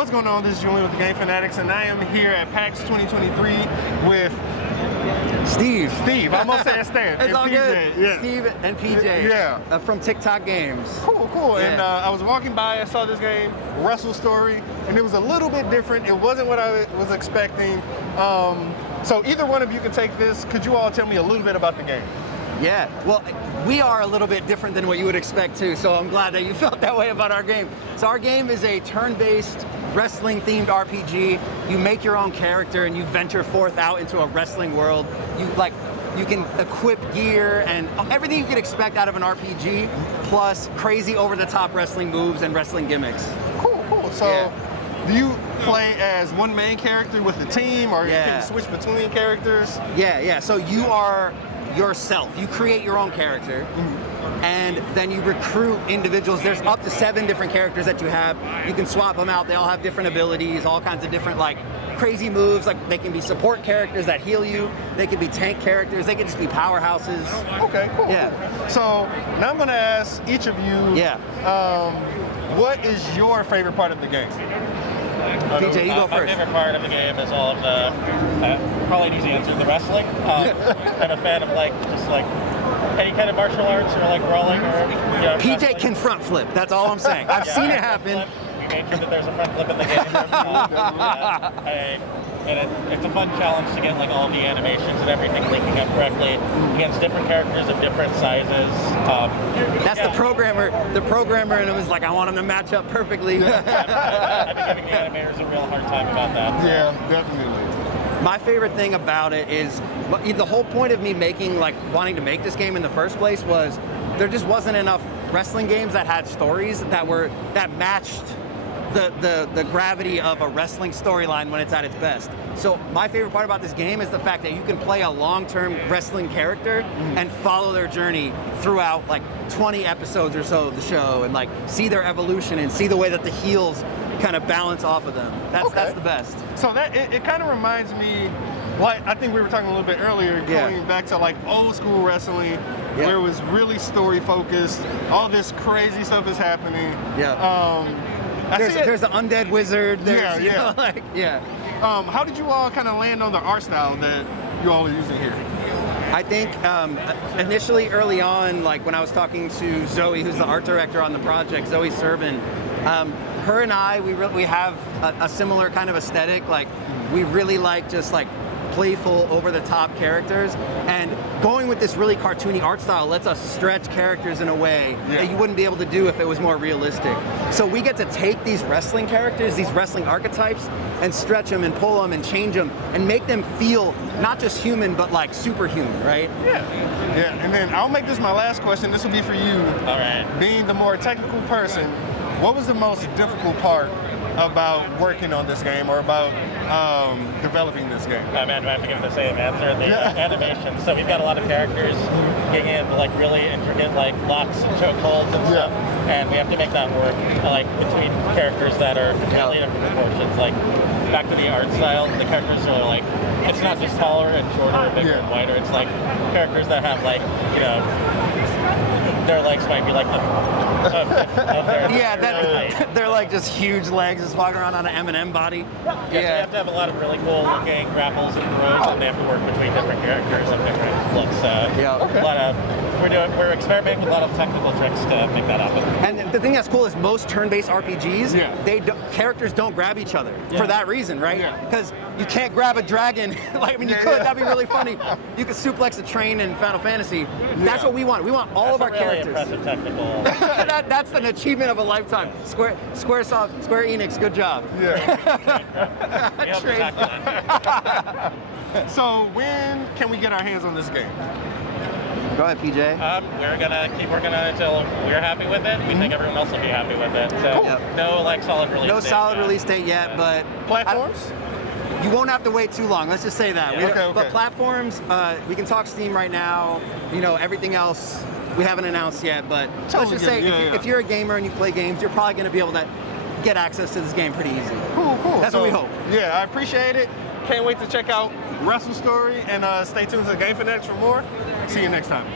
What's going on? This is Julian with the Game Fanatics, and I am here at PAX 2023 with Steve. I almost said Stan. It's all PJ. good. Yeah. Steve and PJ. Yeah. From TikTok Games. Cool. Yeah. And I was walking by, I saw this game, Wrestle Story, and it was a little bit different. It wasn't what I was expecting. So either one of you can take this. Could you all tell me a little bit about the game? Yeah, well, we are a little bit different than what you would expect too, so I'm glad that you felt that way about our game. So our game is a turn-based, wrestling-themed RPG. You make your own character and you venture forth out into a wrestling world. You can equip gear and everything you could expect out of an RPG, plus crazy over-the-top wrestling moves and wrestling gimmicks. Cool. So do you play as one main character with the team, or can you switch between characters? Yeah, so you are yourself. You create your own character, and then you recruit individuals. There's up to 7 different characters that you have. You can swap them out. They all have different abilities, all kinds of different crazy moves. Like they can be support characters that heal you. They can be tank characters. They can just be powerhouses. Okay, cool. Yeah. So now I'm going to ask each of you. What is your favorite part of the game? PJ, you go first. My favorite part of the game is all of the, probably an easy answer, the wrestling. I'm a fan of any kind of martial arts or brawling or PJ wrestling. can front flip. That's all I'm saying. I've seen it happen. We made sure that there's a front flip in the game. It's a fun challenge to get all the animations and everything linking up correctly against different characters of different sizes. That's the programmer. The programmer in him is like, I want him to match up perfectly. I've been giving the animators a real hard time about that. Yeah, definitely. My favorite thing about it is the whole point of me wanting to make this game in the first place was there just wasn't enough wrestling games that had stories that matched the gravity of a wrestling storyline when it's at its best. So my favorite part about this game is the fact that you can play a long-term wrestling character and follow their journey throughout 20 episodes or so of the show, and see their evolution and see the way that the heels kind of balance off of them. That's the best. So that it kind of reminds me, I think we were talking a little bit earlier, going back to old school wrestling, where it was really story focused. All this crazy stuff is happening. There's the undead wizard. How did you all kind of land on the art style that you all are using here? I think initially, early on, when I was talking to Zoe, who's the art director on the project, Zoe Servin, her and I, we have a similar kind of aesthetic. We really like just playful, over-the-top characters, and going with this really cartoony art style lets us stretch characters in a way that you wouldn't be able to do if it was more realistic. So we get to take these wrestling characters, these wrestling archetypes, and stretch them and pull them and change them and make them feel not just human, but superhuman, right? Yeah, and then I'll make this my last question. This will be for you. All right. Being the more technical person, what was the most difficult part about working on this game, or about developing this game? Oh man, do I have to give the same answer? The animation. So we've got a lot of characters getting in really intricate locks and chokeholds and stuff, and we have to make that work between characters that are completely different proportions. Back to the art style, the characters are it's not just taller and shorter and bigger and wider. It's characters that have their legs might be a fifth of their they're just huge legs just walking around on an M&M body. So you have to have a lot of really cool looking grapples and throws, and they have to work between different characters and different looks. We're experimenting with a lot of technical tricks to make that happen. And the thing that's cool is most turn-based RPGs, characters don't grab each other for that reason, right? Because you can't grab a dragon. You could. That'd be really funny. You could suplex a train in Final Fantasy. That's what we want. We want all of our characters. Impressive technical. That's an achievement of a lifetime. Square Enix, good job. So when can we get our hands on this game? Go ahead, PJ. We're gonna keep working on it until we're happy with it. We think everyone else will be happy with it. So no solid release date. No solid release date yet, but platforms? You won't have to wait too long. Let's just say that. Okay. But platforms, we can talk Steam right now. Everything else we haven't announced yet. But let's just say if you're a gamer and you play games, you're probably going to be able to get access to this game pretty easy. Cool. That's what we hope. Yeah, I appreciate it. Can't wait to check out Wrestle Story, and stay tuned to the Game Fanatics for more. See you next time.